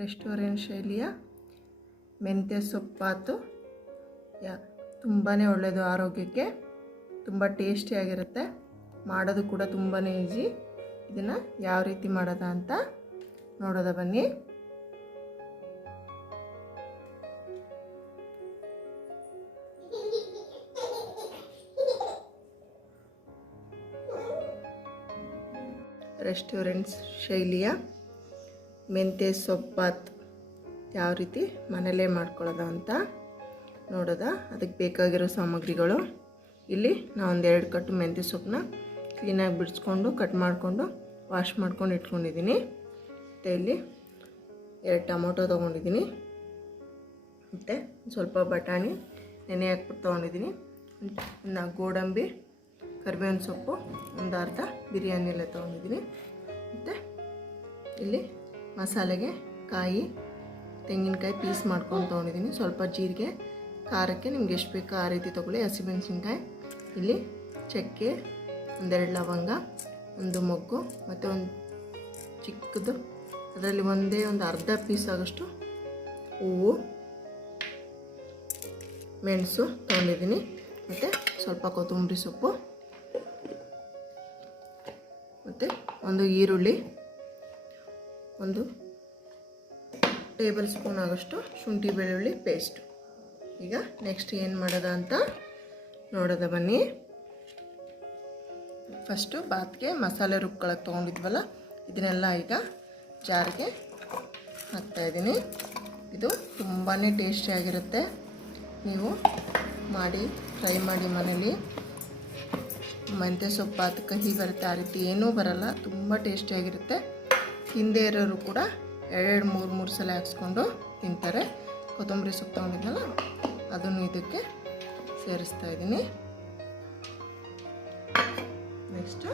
Restaurant ಶೈಲಿಯ ಮೆಂತ್ಯ ಸೊಪ್ಪಾತು ತುಂಬಾ ಒಳ್ಳೆಯದು ಆರೋಗ್ಯಕ್ಕೆ, ತುಂಬ ಟೇಸ್ಟಿಯಾಗಿರುತ್ತೆ, ಮಾಡೋದು ಕೂಡ ತುಂಬಾ ಈಸಿ. ಇದನ್ನು ಯಾವ ರೀತಿ ಮಾಡೋದ ಅಂತ ನೋಡೋದ ಬನ್ನಿ. ರೆಸ್ಟೋರೆಂಟ್ ಶೈಲಿಯ ಮೆಂತ್ಯ ಸೊಪ್ಪಾತ್ ಯಾವ ರೀತಿ ಮನೆಯಲ್ಲೇ ಮಾಡ್ಕೊಳ್ಳೋದು ಅಂತ ನೋಡೋದ. ಅದಕ್ಕೆ ಬೇಕಾಗಿರೋ ಸಾಮಗ್ರಿಗಳು, ಇಲ್ಲಿ ನಾನು ಒಂದು 2 ಕಟ್ಟು ಮೆಂತ್ಯ ಸೊಪ್ಪನ್ನ ಕ್ಲೀನಾಗಿ ಬಿಡಿಸ್ಕೊಂಡು ಕಟ್ ಮಾಡಿಕೊಂಡು ವಾಶ್ ಮಾಡ್ಕೊಂಡು ಇಟ್ಕೊಂಡಿದ್ದೀನಿ. ಮತ್ತು ಇಲ್ಲಿ 2 ಟೊಮೊಟೊ ತೊಗೊಂಡಿದ್ದೀನಿ, ಮತ್ತು ಸ್ವಲ್ಪ ಬಟಾಣಿ ನೆನೆ ಹಾಕ್ಬಿಟ್ಟು ತೊಗೊಂಡಿದ್ದೀನಿ, ಒಂದು ಗೋಡಂಬಿ, ಕರಿಬೇವಿನ ಸೊಪ್ಪು, ಒಂದು ಅರ್ಧ ಬಿರಿಯಾನಿ ಎಲ್ಲ ತೊಗೊಂಡಿದ್ದೀನಿ. ಮತ್ತು ಇಲ್ಲಿ ಮಸಾಲೆಗೆ ಕಾಯಿ, ತೆಂಗಿನಕಾಯಿ ಪೀಸ್ ಮಾಡ್ಕೊಂಡು ತೊಗೊಂಡಿದ್ದೀನಿ, ಸ್ವಲ್ಪ ಜೀರಿಗೆ, ಖಾರಕ್ಕೆ ನಿಮ್ಗೆ ಎಷ್ಟು ಬೇಕೋ ಆ ರೀತಿ ತೊಗೊಳ್ಳಿ, ಹಸಿಮೆಣಸಿನ್ಕಾಯಿ, ಇಲ್ಲಿ ಚಕ್ಕೆ, 1-2 ಲವಂಗ, ಒಂದು ಮೊಗ್ಗು, ಮತ್ತು ಒಂದು ಚಿಕ್ಕದು ಅದರಲ್ಲಿ ಒಂದು ಅರ್ಧ ಪೀಸ್ ಆಗೋಷ್ಟು ಹೂವು, ಮೆಣಸು ತೊಗೊಂಡಿದ್ದೀನಿ, ಮತ್ತು ಸ್ವಲ್ಪ ಕೊತ್ತಂಬರಿ ಸೊಪ್ಪು, ಮತ್ತು ಒಂದು ಈರುಳ್ಳಿ, 1 ಟೇಬಲ್ ಸ್ಪೂನ್ ಆಗೋಷ್ಟು ಶುಂಠಿ ಬೆಳ್ಳುಳ್ಳಿ ಪೇಸ್ಟು. ಈಗ ನೆಕ್ಸ್ಟ್ ಏನು ಮಾಡೋದ ಅಂತ ನೋಡೋದ ಬನ್ನಿ. ಫಸ್ಟು ಬಾತ್ಗೆ ಮಸಾಲೆ ರುಬ್ಕೊಳಕ್ಕೆ ತೊಗೊಂಡಿದ್ವಲ್ಲ, ಇದನ್ನೆಲ್ಲ ಈಗ ಜಾರಿಗೆ ಹಾಕ್ತಾಯಿದ್ದೀನಿ. ಇದು ತುಂಬಾ ಟೇಸ್ಟಿಯಾಗಿರುತ್ತೆ, ನೀವು ಮಾಡಿ ಟ್ರೈ ಮಾಡಿ ಮನೇಲಿ. ಮೆಂತ್ಯ ಸೊಪ್ಪು ಬಾತ್ ಕಹಿ ಬರುತ್ತೆ, ಆ ರೀತಿ ಏನೂ ಬರಲ್ಲ, ತುಂಬ ಟೇಸ್ಟಿಯಾಗಿರುತ್ತೆ. ಹಿಂದೆ ಇರೋರು ಕೂಡ 2-3 ಸಲ ಹಾಕ್ಸ್ಕೊಂಡು ತಿಂತಾರೆ. ಕೊತ್ತಂಬರಿ ಸೊಪ್ಪು ತೊಗೊಂಡಿದ್ನಲ್ಲ ಅದನ್ನು ಇದಕ್ಕೆ ಸೇರಿಸ್ತಾ ಇದ್ದೀನಿ. ನೆಕ್ಸ್ಟು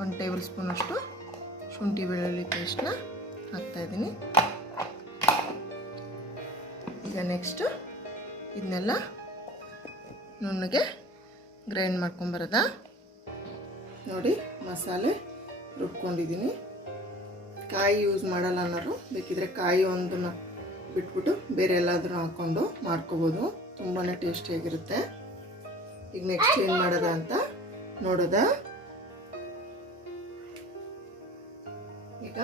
1 ಟೇಬಲ್ ಸ್ಪೂನಷ್ಟು ಶುಂಠಿ ಬೆಳ್ಳುಳ್ಳಿ ಪೇಸ್ಟನ್ನ ಹಾಕ್ತಾಯಿದ್ದೀನಿ. ಈಗ ನೆಕ್ಸ್ಟು ಇದನ್ನೆಲ್ಲ ನುಣ್ಣಗೆ ಗ್ರೈಂಡ್ ಮಾಡ್ಕೊಂಬರೋದ. ನೋಡಿ ಮಸಾಲೆ ರುಬ್ಕೊಂಡಿದ್ದೀನಿ. ಕಾಯಿ ಯೂಸ್ ಮಾಡಲ್ಲ ಅನ್ನೋರು ಬೇಕಿದ್ರೆ ಕಾಯಿ ಒಂದನ್ನ ಬಿಟ್ಬಿಟ್ಟು ಬೇರೆ ಎಲ್ಲಾದರೂ ಹಾಕ್ಕೊಂಡು ಮಾಡ್ಕೋಬೋದು, ತುಂಬಾ ಟೇಸ್ಟಿಯಾಗಿರುತ್ತೆ. ಈಗ ನೆಕ್ಸ್ಟ್ ಏನು ಮಾಡೋದ ಅಂತ ನೋಡೋದ. ಈಗ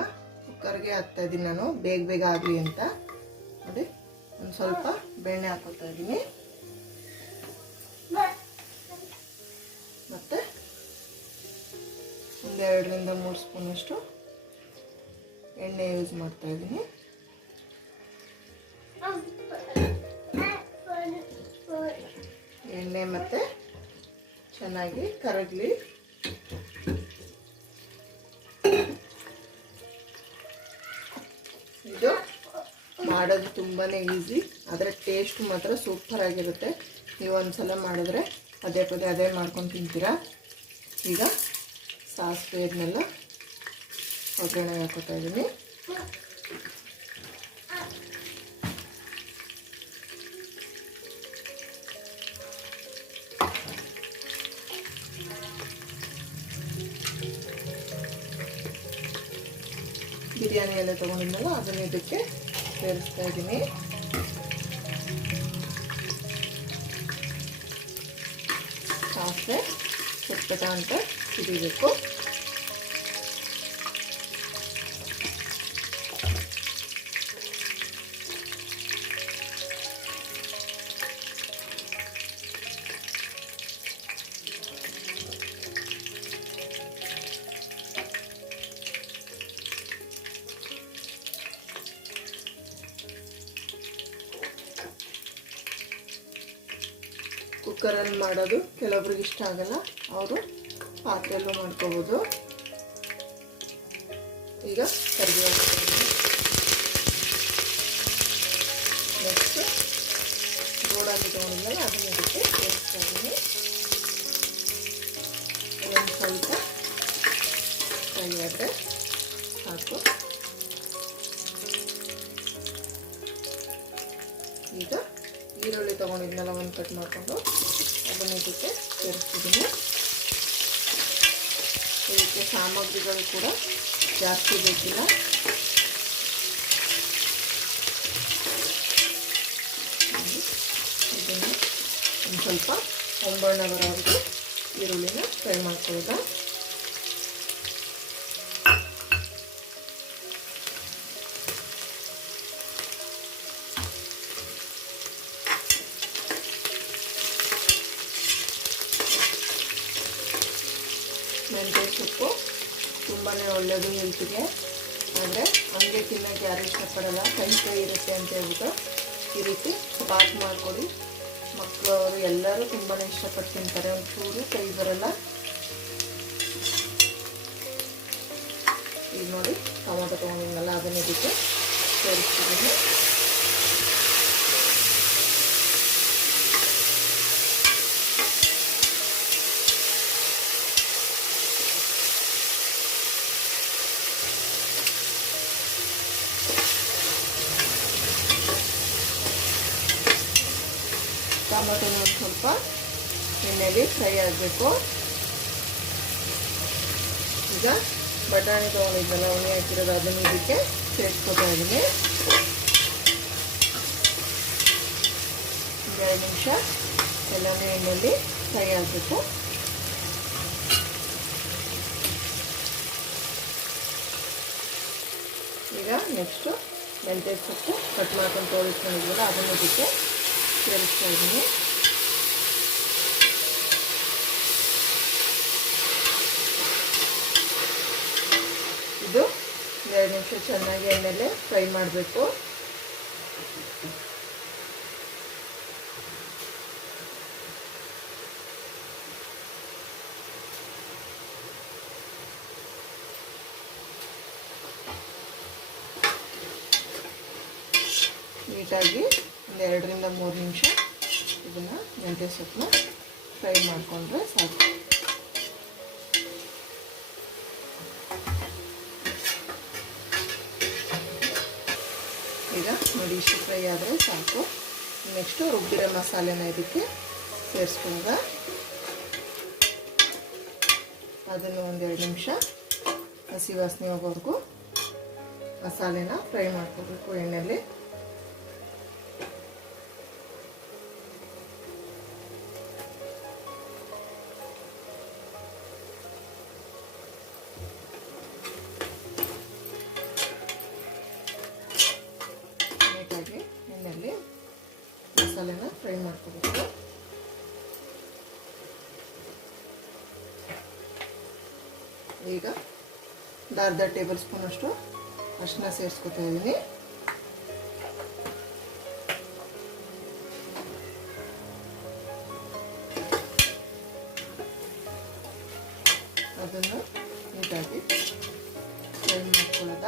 ಕುಕ್ಕರ್ಗೆ ಹಾಕ್ತಾಯಿದ್ದೀನಿ ನಾನು, ಬೇಗ ಆಗಲಿ ಅಂತ. ನೋಡಿ ಒಂದು ಸ್ವಲ್ಪ ಬೆಣ್ಣೆ ಹಾಕೋತಾ ಇದ್ದೀನಿ, ಮತ್ತು 2-3 ಸ್ಪೂನಷ್ಟು ಎಣ್ಣೆ ಯೂಸ್ ಮಾಡ್ತಾ ಇದ್ದೀನಿ. ಎಣ್ಣೆ ಮತ್ತು ಚೆನ್ನಾಗಿ ಕರಗಲಿ. ಇದು ಮಾಡೋದು ತುಂಬಾ ಈಸಿ, ಆದರೆ ಟೇಸ್ಟ್ ಮಾತ್ರ ಸೂಪರ್ ಆಗಿರುತ್ತೆ. ನೀವು ಒಂದ್ಸಲ ಮಾಡಿದ್ರೆ ಪದೇ ಅದೇ ಮಾಡ್ಕೊಂಡು ತಿಂತೀರಾ. ಈಗ ಸಾಸಿವೆ ಇದನ್ನೆಲ್ಲ ಒಗ್ಗರಣೆಗೆ ಹಾಕೋತಾ ಇದ್ದೀನಿ. ಬಿರಿಯಾನಿ ಎಲ್ಲ ತೊಗೊಂಡಿದ್ನಲ್ಲ ಅದನ್ನು ಇದಕ್ಕೆ ಸೇರಿಸ್ತಾ ಇದ್ದೀನಿ. ಸಾಸಿವೆ ಚಟ್ಪಟ ಅಂತ ಸಿಡಿಬೇಕು. ಕುಕ್ಕರಲ್ಲಿ ಮಾಡೋದು ಕೆಲವೊಬ್ರಿಗೆ ಇಷ್ಟ ಆಗಲ್ಲ, ಅವರು ಪಾತ್ರೆಯಲ್ಲೂ ಮಾಡ್ಕೋಬೋದು. ಈಗ ಕರಿಬೇವು, ನೆಕ್ಸ್ಟ್ ಗೋಡಂಬಿ ತೊಗೊಂಡಿದ್ಮೇಲೆ ಅದನ್ನು ಇದಕ್ಕೆ ಸೇರಿಸ್ತಾ ಇದ್ದೀನಿ. ಒಂದು ಸ್ವಲ್ಪ ಫ್ರೈ ಆದರೆ ಸಾಕು. ಈಗ ಈರುಳ್ಳಿ ತೊಗೊಂಡಿದ್ನೆಲ್ಲ ಒಂದು ಕಟ್ ಮಾಡಿಕೊಂಡು ಅದನ್ನು ಇದಕ್ಕೆ ಸೇರಿಸ್ತಿದ್ದೀನಿ. ಇದಕ್ಕೆ ಸಾಮಗ್ರಿಗಳು ಕೂಡ ಜಾಸ್ತಿ ಬೇಕಿಲ್ಲ. ಇದನ್ನು ಒಂದು ಸ್ವಲ್ಪ ಹೊಂಬಣ್ಣ ಬರೋವರೆಗೆ ಈರುಳ್ಳಿನ ಫ್ರೈ ಮಾಡ್ಕೊಳ್ಳೋದು. ಮೆಂತ್ಯ ಸೊಪ್ಪು ತುಂಬಾ ಒಳ್ಳೆಯದು ಹೆಲ್ತಿಗೆ. ಆದರೆ ಹಂಗೆ ತಿನ್ನೋಕ್ಕೆ ಯಾರು ಇಷ್ಟಪಡಲ್ಲ, ಕೈ ಇರುತ್ತೆ ಅಂತ ಹೇಳ್ಬಿಟ್ಟು ಈ ರೀತಿ ಬಾತ್ ಮಾಡಿಕೊಡಿ. ಮಕ್ಕಳು ಅವರು ಎಲ್ಲರೂ ತುಂಬಾ ಇಷ್ಟಪಟ್ಟು ತಿಂತಾರೆ. ಒಂಚೂರು ಕೈ ಬರಲ್ಲ. ಈಗ ನೋಡಿ ಟೊಮಾಟೊ ತೊಗೊಂಡಿದ್ನಲ್ಲ ಅದನ್ನ ಇದಕ್ಕೆ ಸೇರಿಸ್ತಿದ್ದೀನಿ. ಟೊಮಾಟೊನ ಒಂದು ಸ್ವಲ್ಪ ಎಣ್ಣೆಯಲ್ಲಿ ಫ್ರೈ ಆಗಬೇಕು. ಈಗ ಬಟಾಣಿ ತೊಗೊಂಡಿದ್ದಲ್ಲ ಉಣ್ಣೆ ಹಾಕಿರೋದು ಅದನ್ನು ಇದಕ್ಕೆ ಸೇರಿಸ್ಕೊತಾ ಇದ್ದೀನಿ. 2 ನಿಮಿಷ ಎಲ್ಲನೂ ಎಣ್ಣೆಯಲ್ಲಿ ಫ್ರೈ ಆಗಬೇಕು. ಈಗ ನೆಕ್ಸ್ಟು ಮೆಂತ್ಯ ಸೊಪ್ಪು ಕಟ್ ಮಾಡ್ಕೊಂಡು ತೋರಿಸ್ಕೊಂಡಿದ್ವಲ್ಲ ಅದನ್ನು ಇದಕ್ಕೆ ಸೇರಿಸ್ತಾ ಇದ್ದೀನಿ. ಇದು 2 ನಿಮಿಷ ಚೆನ್ನಾಗಿ ಎಣ್ಣೆಲೆ ಫ್ರೈ ಮಾಡಬೇಕು. ನೀಟಾಗಿ 2 ರಿಂದ 3 ನಿಮಿಷ ಇದನ್ನು ಮೆಂತ್ಯ ಸೊಪ್ಪನ್ನ ಫ್ರೈ ಮಾಡಿಕೊಂಡ್ರೆ ಸಾಕು. ಈಗ ನೋಡಿ ಇಷ್ಟು ಫ್ರೈ ಆದರೆ ಸಾಕು. ನೆಕ್ಸ್ಟು ರುಬ್ಬಿರೋ ಮಸಾಲೆನ ಇದಕ್ಕೆ ಸೇರಿಸ್ಕೊಂಡ ಅದನ್ನು 1-2 ನಿಮಿಷ ಹಸಿ ವಾಸನೆ ಹೋಗೋವರೆಗೂ ಮಸಾಲೆನ ಫ್ರೈ ಮಾಡ್ಕೋಬೇಕು ಎಣ್ಣೆಯಲ್ಲಿ. ಎಣ್ಣೆಯಲ್ಲಿ ಮಸಾಲೆನ ಫ್ರೈ ಮಾಡ್ಕೋಬೇಕು. ಈಗ 1/2 ಟೇಬಲ್ ಸ್ಪೂನ್ ಅಷ್ಟು ಅರಿಶಿನ ಸೇರಿಸ್ಕೊತಾ ಇದ್ದೀನಿ. ಅದನ್ನು ನೀಟಾಗಿ ಫ್ರೈ ಮಾಡ್ಕೊಳ್ಳೋದ.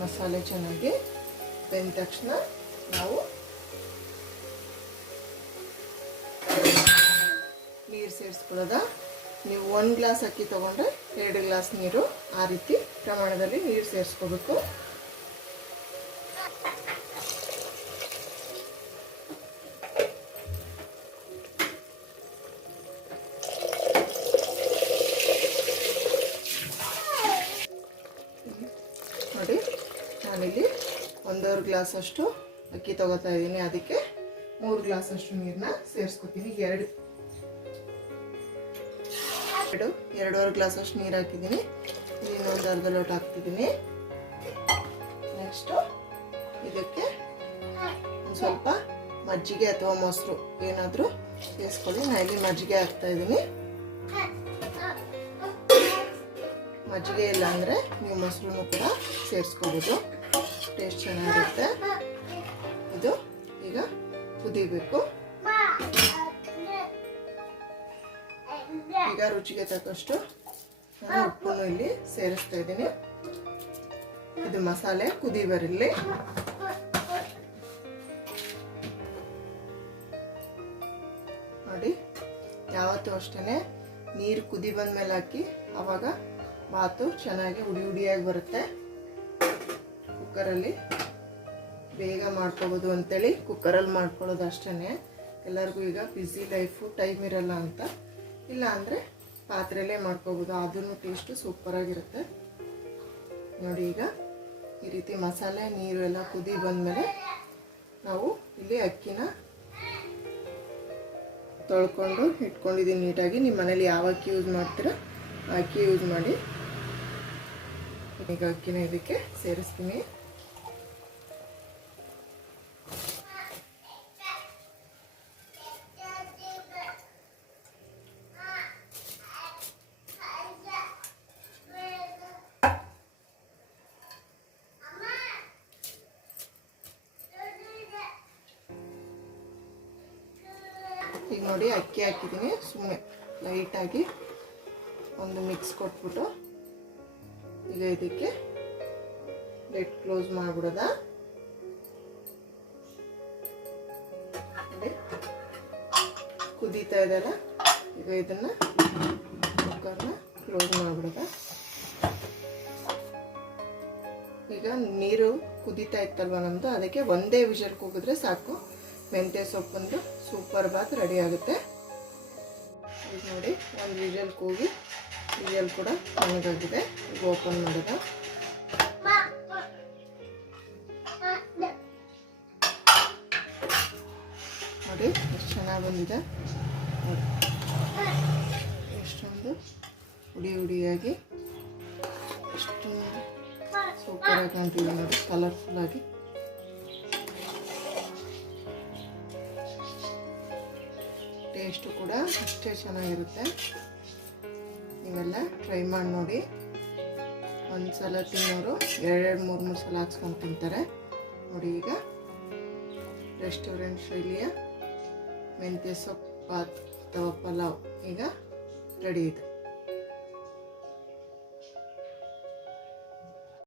ಮಸಾಲೆ ಚೆನ್ನಾಗಿ ಬೆಂದ ತಕ್ಷಣ ನಾವು ನೀರು ಸೇರಿಸ್ಕೊಳ್ಳೋದ. ನೀವು 1 ಗ್ಲಾಸ್ ಅಕ್ಕಿ ತೊಗೊಂಡ್ರೆ 2 ಗ್ಲಾಸ್ ನೀರು, ಆ ರೀತಿ ಪ್ರಮಾಣದಲ್ಲಿ ನೀರು ಸೇರಿಸ್ಕೋಬೇಕು. ನೋಡಿ ನಾನಿಲ್ಲಿ 1.5 ಗ್ಲಾಸ್ ಅಷ್ಟು ಅಕ್ಕಿ ತಗೋತಾ ಇದ್ದೀನಿ. ಅದಕ್ಕೆ 3 ಗ್ಲಾಸ್ ಅಷ್ಟು ನೀರನ್ನ ಸೇರಿಸ್ಕೊತೀನಿ. 2.5 ಗ್ಲಾಸ್ ಅಷ್ಟು ನೀರು ಹಾಕಿದ್ದೀನಿ. ಇನ್ನೊಂದು ಅರ್ಧ ಲೋಟ ಹಾಕ್ತಿದ್ದೀನಿ. ನೆಕ್ಸ್ಟು ಇದಕ್ಕೆ ಒಂದು ಸ್ವಲ್ಪ ಮಜ್ಜಿಗೆ ಅಥವಾ ಮೊಸರು ಏನಾದರೂ ಸೇರಿಸ್ಕೊಳ್ಳಿ. ನಾನು ಇಲ್ಲಿ ಮಜ್ಜಿಗೆ ಹಾಕ್ತಾ ಇದ್ದೀನಿ. ಮಜ್ಜಿಗೆ ಇಲ್ಲ ಅಂದರೆ ನೀವು ಮೊಸರನ್ನು ಕೂಡ ಸೇರಿಸ್ಕೋಬೋದು, ಟೇಸ್ಟ್ ಚೆನ್ನಾಗಿರುತ್ತೆ. ಇದು ಈಗ ಕುದಿಬೇಕು. ಈಗ ರುಚಿಗೆ ತಕ್ಕಷ್ಟು ನಾನು ಉಪ್ಪನ್ನು ಇಲ್ಲಿ ಸೇರಿಸ್ತಾ ಇದ್ದೀನಿ. ಇದು ಮಸಾಲೆ ಕುದಿ ಬರಲಿ. ನೋಡಿ ಯಾವತ್ತೂ ಅಷ್ಟೇ ನೀರು ಕುದಿ ಬಂದ್ಮೇಲೆ ಹಾಕಿ, ಆವಾಗ ಬಾತು ಚೆನ್ನಾಗಿ ಹುಡಿಯಾಗಿ ಬರುತ್ತೆ. ಕುಕ್ಕರಲ್ಲಿ ಬೇಗ ಮಾಡ್ಕೋಬೋದು ಅಂತೇಳಿ ಕುಕ್ಕರಲ್ಲಿ ಮಾಡ್ಕೊಳ್ಳೋದು ಅಷ್ಟೇ. ಎಲ್ಲರಿಗೂ ಈಗ ಬ್ಯುಸಿ ಲೈಫು, ಟೈಮ್ ಇರಲ್ಲ ಅಂತ ಇಲ್ಲ ಅಂದರೆ ಪಾತ್ರೆಯಲ್ಲೇ ಮಾಡ್ಕೋಬೋದು, ಅದನ್ನು ಟೇಸ್ಟು ಸೂಪರಾಗಿರುತ್ತೆ. ನೋಡಿ ಈಗ ಈ ರೀತಿ ಮಸಾಲೆ ನೀರು ಎಲ್ಲ ಕುದಿ ಬಂದಮೇಲೆ ನಾವು ಇಲ್ಲಿ ಅಕ್ಕಿನ ತೊಳ್ಕೊಂಡು ಇಟ್ಕೊಂಡಿದ್ದೀನಿ ನೀಟಾಗಿ. ನಿಮ್ಮ ಮನೇಲಿ ಯಾವ ಅಕ್ಕಿ ಯೂಸ್ ಮಾಡ್ತೀರಾ ಆ ಅಕ್ಕಿ ಯೂಸ್ ಮಾಡಿ. ಈಗ ಅಕ್ಕಿನ ಇದಕ್ಕೆ ಸೇರಿಸ್ತೀನಿ. ಈಗ ನೋಡಿ ಅಕ್ಕಿ ಹಾಕಿದ್ದೀನಿ, ಸುಮ್ಮನೆ ಲೈಟಾಗಿ ಒಂದು ಮಿಕ್ಸ್ ಕೊಟ್ಬಿಟ್ಟು ಈಗ ಇದಕ್ಕೆ ಲಿಡ್ ಕ್ಲೋಸ್ ಮಾಡಿಬಿಡೋದ. ಕುದೀತಾ ಇದೆಯಲ್ಲ, ಈಗ ಇದನ್ನು ಕುಕ್ಕರ್ನ ಕ್ಲೋಸ್ ಮಾಡಿಬಿಡೋದ. ಈಗ ನೀರು ಕುದೀತಾ ಇತ್ತಲ್ವ ನಮ್ಮದು, ಅದಕ್ಕೆ ಒಂದೇ ವಿಷಲ್ ಕೂಗಿದ್ರೆ ಸಾಕು, ಮೆಂತ್ಯ ಸೊಪ್ಪಂದು ಸೂಪರ್ ಬಾತ್ ರೆಡಿ ಆಗುತ್ತೆ. ಈಗ ನೋಡಿ ಒಂದು ವಿಷಲ್ ಕೂಗಿ ವಿಷಲ್ ಕೂಡ ಚೆನ್ನಾಗಾಗಿದೆ. ಈಗ ಓಪನ್ ಮಾಡೋದ. ನೋಡಿ ಎಷ್ಟು ಚೆನ್ನಾಗಿ ಬಂದಿದೆ, ಎಷ್ಟೊಂದು ಹುಡಿ ಹುಡಿಯಾಗಿ ಎಷ್ಟೊಂದು ಸೂಪರಾಗಿ ಕಾಣ್ತಿದೆ ನೋಡಿ, ಕಲರ್ಫುಲ್ಲಾಗಿ. ಟೇಸ್ಟು ಕೂಡ ಅಷ್ಟೇ ಚೆನ್ನಾಗಿರುತ್ತೆ. ನೀವೆಲ್ಲ ಟ್ರೈ ಮಾಡಿ ನೋಡಿ. ಒಂದು ಸಲ ತಿನ್ನೋರು 2-3 ಸಲ ಹಾಕ್ಸ್ಕೊಂಡು ತಿಂತಾರೆ. ನೋಡಿ ಈಗ ರೆಸ್ಟೋರೆಂಟ್ ಶೈಲಿಯ ಮೆಂತ್ಯ ಸೊಪ್ಪು ಬಾತ್ ಅಥವಾ ಪಲಾವ್ ಈಗ ರೆಡಿ ಇದೆ.